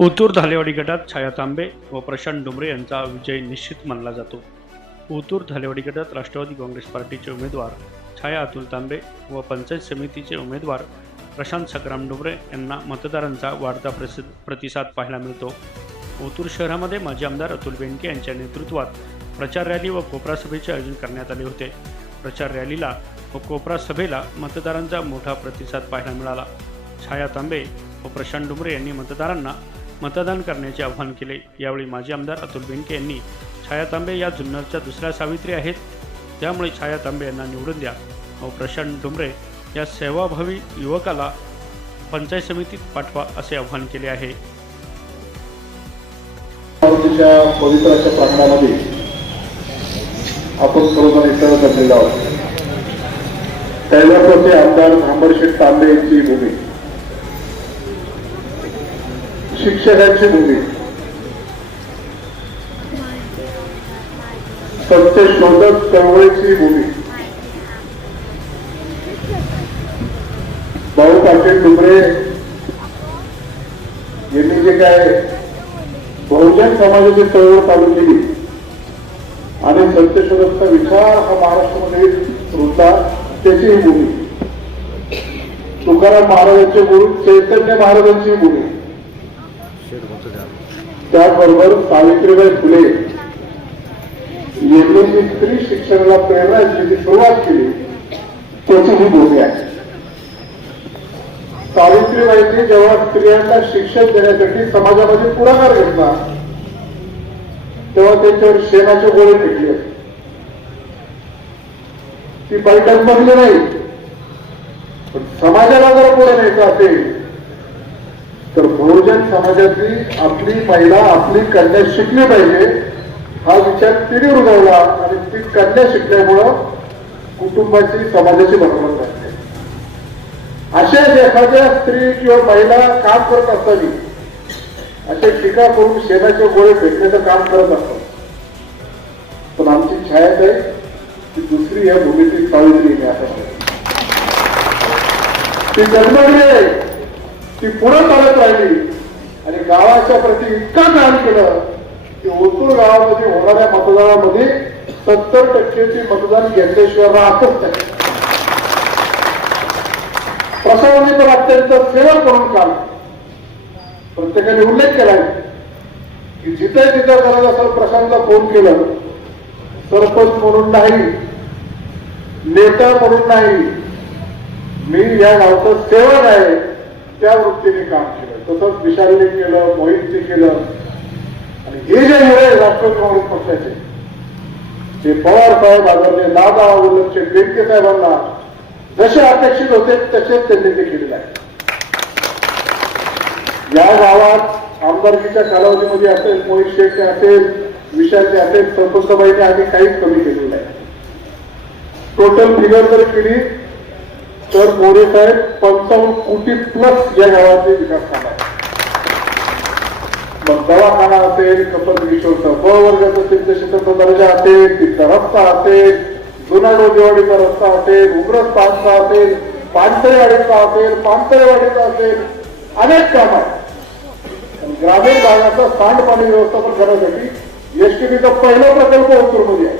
ओतूर धालेवाडी गटात छाया तांबे व प्रशांत डुमरे यांचा विजय निश्चित मानला जातो. ओतूर धालेवाडी गटात राष्ट्रवादी काँग्रेस पार्टीचे उमेदवार छाया अतुल तांबे व पंचायत समितीचे उमेदवार प्रशांत संग्राम डुमरे यांना मतदारांचा वाढता प्रतिसाद पाहायला मिळतो. ओतूर शहरामध्ये माजी आमदार अतुल बेनके यांच्या नेतृत्वात प्रचार रॅली व कोपरा सभेचे आयोजन करण्यात आले होते. प्रचार रॅलीला व कोपरा सभेला मतदारांचा मोठा प्रतिसाद पाहायला मिळाला. छाया तांबे व प्रशांत डुमरे यांनी मतदारांना मतदान करण्याचे आवाहन केले. यावेळी माजी आमदार अतुल बेनके यांनी छाया तांबे या जुन्नरच्या दुसऱ्या सावित्री आहेत, त्यामुळे छाया तांबे यांना निवडून द्या व प्रशांत डुमरे या सेवाभावी युवकाला पंचायत समितीत पाठवा असे आवाहन केले आहे. पवित्र अशा प्रांगणामध्ये आपण सर्वजण एकत्र जमलेलो आहोत. त्यावेळेस आमदार धांबरशेठ तांबे यांची भूमी, शिक्षकांची भूमी, सत्यशोधक चळवळीची भूमी, भाऊ पाटील डुमरे यांनी जे काय बहुजन समाजाची चळवळ चालू केली आणि सत्यशोधकचा विचार हा महाराष्ट्रामध्ये होता, त्याची ही भूमी, तुकाराम महाराजांची भूमी, चैतन्य महाराजांची भूमी, त्याचबरोबर सावित्रीबाई फुले यांनी जी स्त्री शिक्षणाला प्रेरणा दिली, सुरुवात केली, त्याची ही भूमी आहे. सावित्रीबाईंनी जेव्हा स्त्रियांना शिक्षण देण्यासाठी समाजामध्ये पुढाकार घेतला तेव्हा त्यांच्यावर शेणाचे गोळे फेकले. ती बैठक बनली नाही, पण समाजाला जर पुढे न्यायचं असेल तर बहुजन समाजातली आपली महिला, आपली कन्या शिकली पाहिजे हा विचार तिने रुजवला आणि ती कन्या शिकल्यामुळं कुटुंबाची, समाजाची भरभर झाली. अशा एखाद्या स्त्री किंवा महिला काम करत असताना अशा टीका करून शेणाचे गोळे फेकण्याचं काम करत असतात. पण आमची छायाच आहे ती दुसरी या भूमीतील सावित्री ती जन्मली आहे, ती पुढे चालत राहिली आणि गावाच्या प्रती इतकं काम केलं की ओतूर गावामध्ये होणाऱ्या मतदानामध्ये 70% मतदान घेतल्याशिवाय राहतच नाही. प्रशासनाने तर अत्यंत सेवा करून काम, प्रत्येकाने उल्लेख केलाय की जिथे जिथे गरज असेल प्रशांतला फोन केलं, सरपंच म्हणून नाही, नेता म्हणून नाही, मी या गावचं सेवक आहे त्या वृत्तीने काम केलं. तसंच विशालने केलं, मोहितने केलं. आणि हे जे आहे राष्ट्रवादी काँग्रेस पक्षाचे ते पवार साहेब आदरणीय दादा वल्लभशेठ बेनके साहेबांना जसे अपेक्षित होते तसेच त्यांनी ते केलेले आहे. या गावात आमदारकीच्या कालावधीमध्ये असेल, मोहित शेठचे असेल, विशालचे असेल, सरपंचबाईने आम्ही काहीच कमी केलेलं आहे. टोटल फिगर जर केली तर मोरे साहेब 55 कोटी प्लस या गावाचे विकास काम आहे. मग दवाखाना असेल, कपलकिशोरचा ब वर्गाचा तीर्थक्षेत्राचा दर्जा असेल, तिथला रस्ता असेल, जुना डोजेवाडीचा रस्ता असेल, उग्रस पाचचा असेल, पानसरेवाडीचा असेल, पानसरेवाडीचा असेल, अनेक काम आहेत. ग्रामीण भागाचा सांडपाणी व्यवस्थापन करण्यासाठी एसटीबीचा पहिला प्रकल्प ओतूरमध्ये आहे.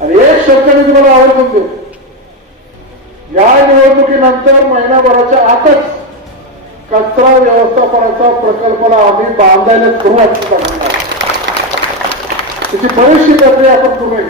आणि एक शब्द मी तुम्हाला आवर्जून देतो, या निवडणुकीनंतर महिनाभराच्या आतच कचरा व्यवस्थापनाचा प्रकल्पाला आम्ही बांधायला सुरुवात करणार. त्याची बरीचशी प्रक्रिया आपण करू.